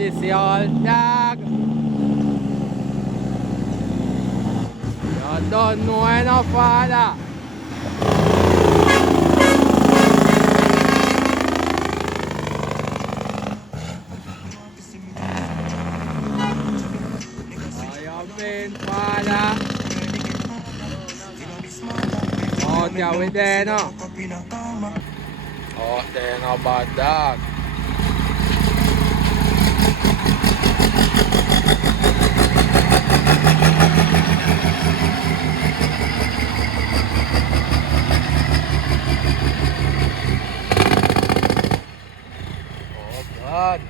this y'all dog. You don't know enough father. I am being father. Out there with there now. Out there no bad dog. Oh God.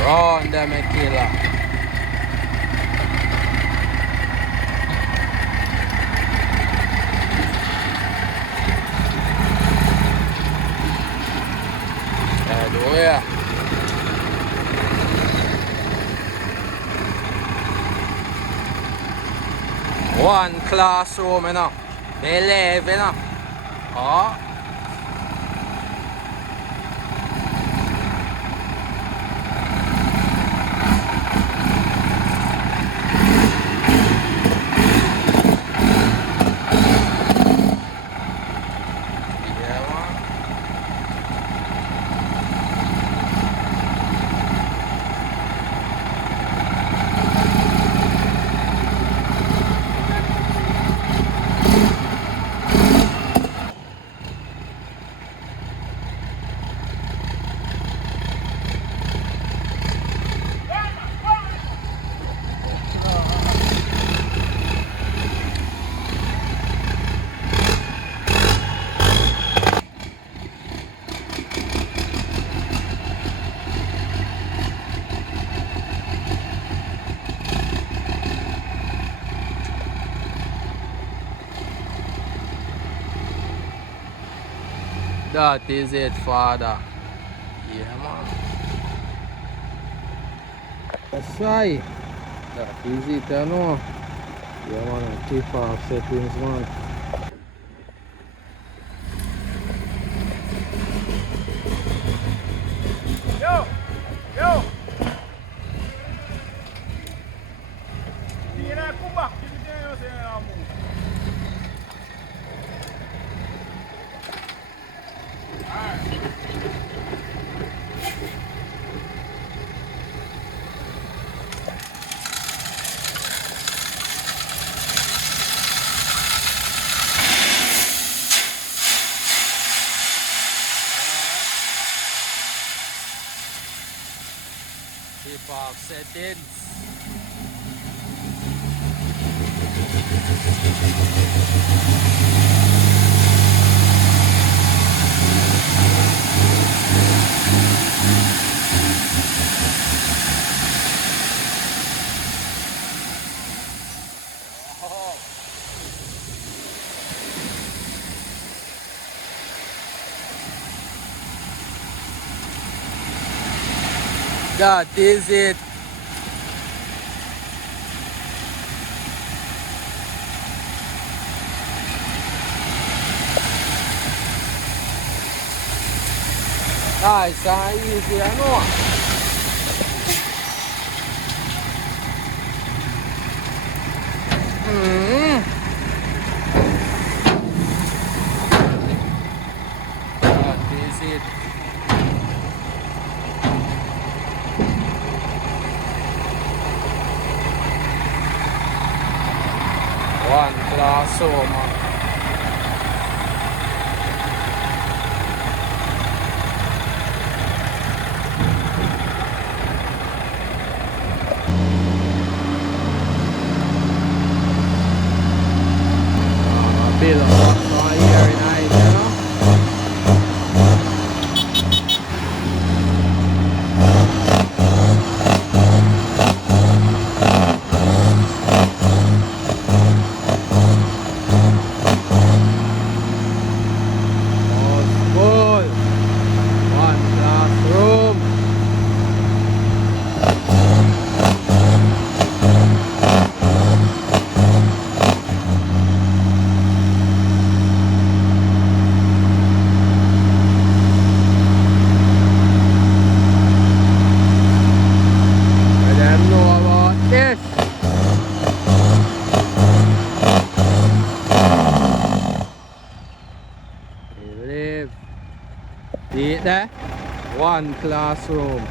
Run them a killer. Hallelujah. One classroom, you know. They live, you know. Oh. Yeah, man. That is it, father. Yeah, man. That's right. That is it, you know. Yeah, man. Keep off settings, man. Yo! Yo! You're not come back. Give me the say I'm move. Keep off settings. Oh. That is it. Nice and easy, I know. That is it. One class man. Bill of here in Ice, you know. See it there? One classroom.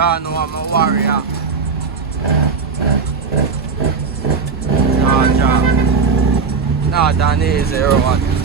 Y'all know I'm a warrior. Nah, job. Not an easy road.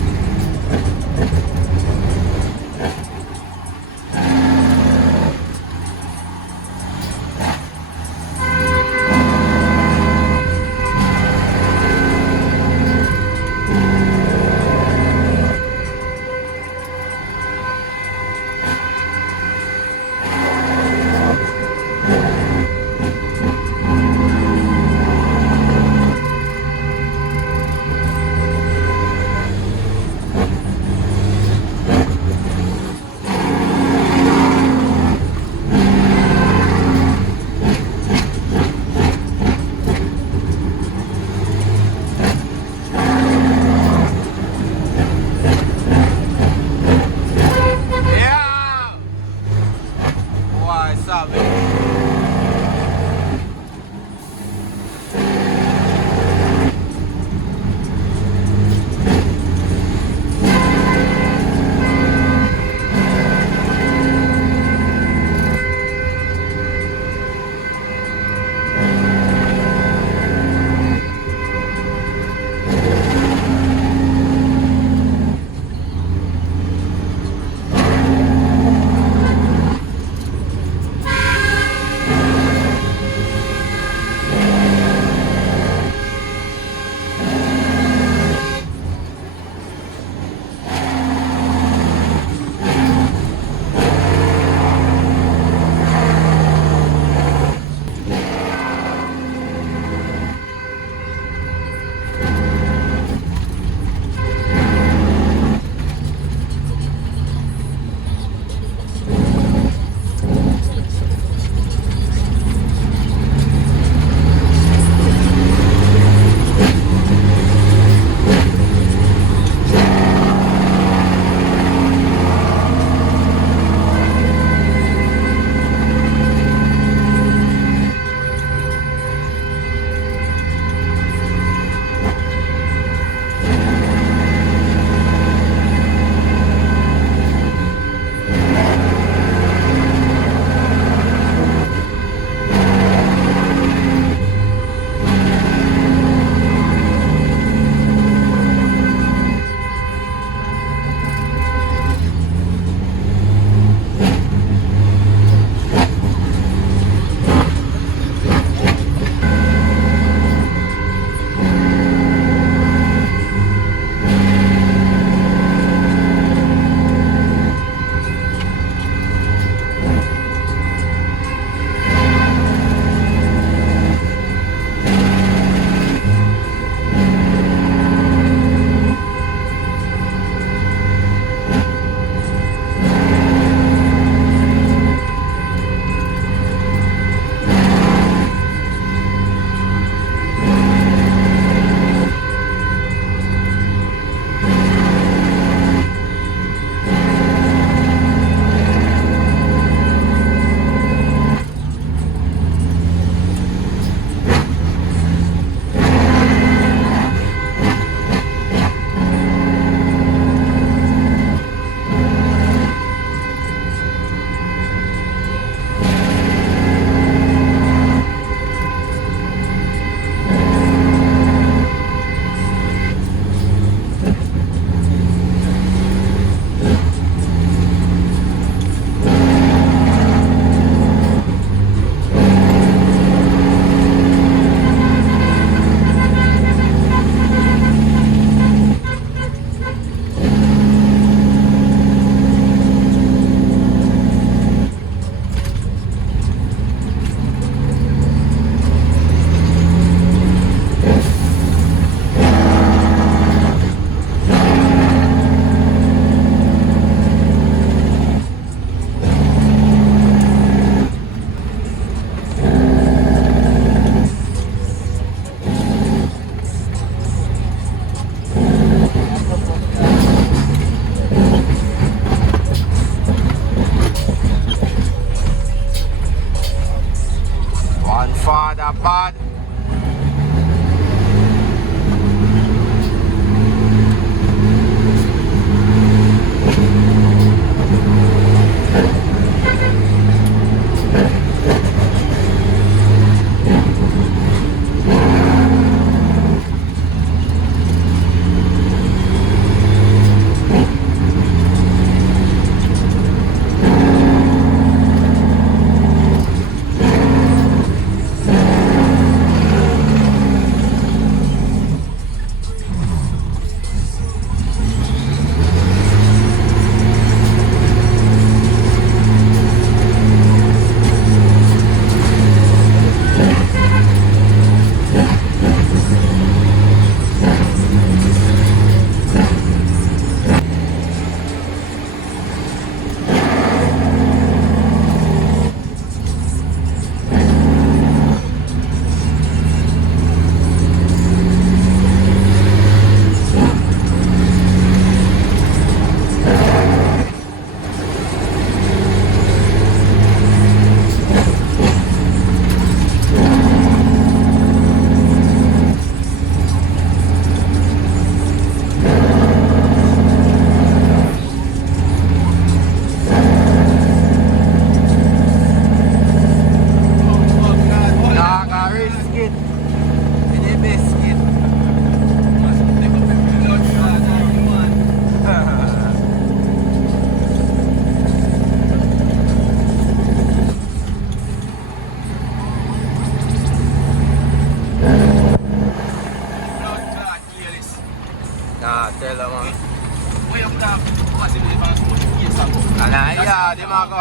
yard, him a go.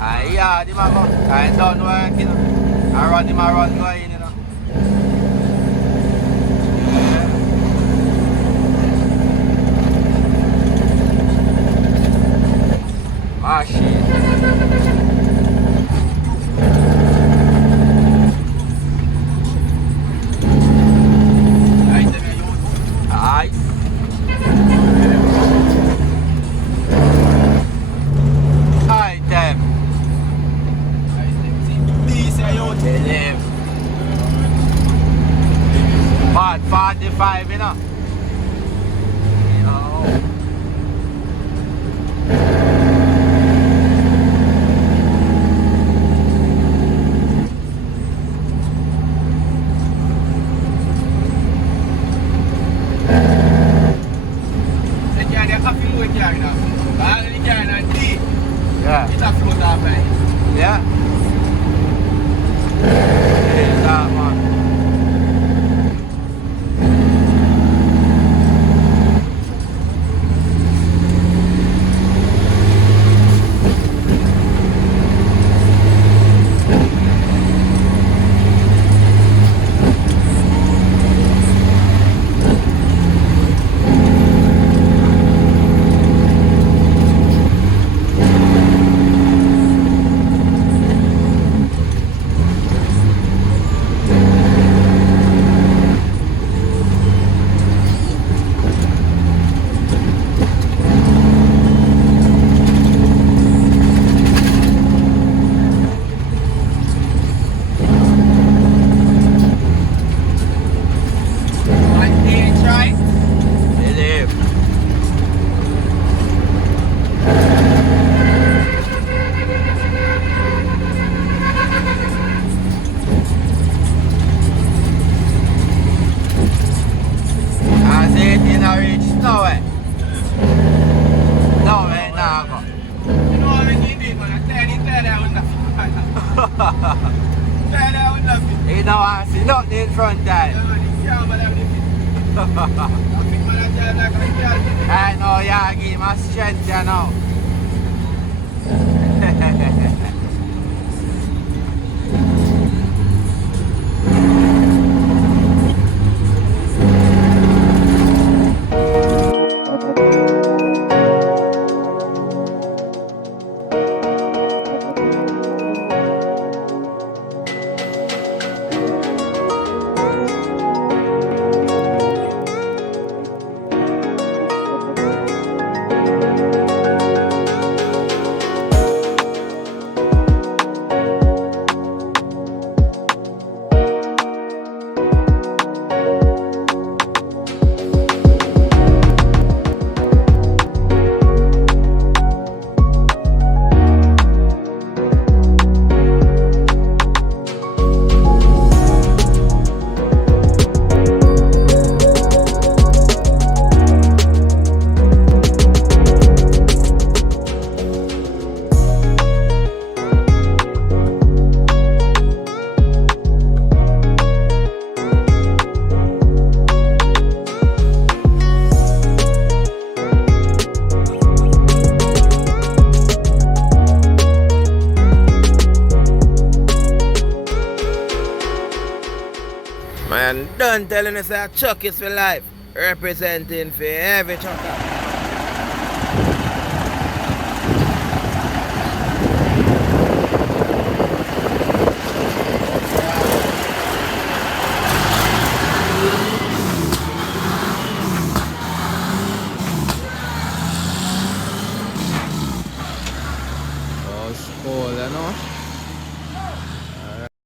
Aye, yard, him a go. I don't work, you know. I run him a run going, you know. Ah, shit. Aye. Aye, them. They live. Part 45, you know. Yo. Yeah. It's a float off, right? Yeah. Yeah, that man. They live. I see it in a reach nowhere. Nowhere now go. You know what I mean, man? I tell you, I would not fit. Tell you, I would not fit. You don't want to see nothing in front there. Yeah, man, you can't believe it. I think man, I tell you, like I can't. I know you give my strength, you know. Man, done telling us that Chuck is for life. Representing for every trucker.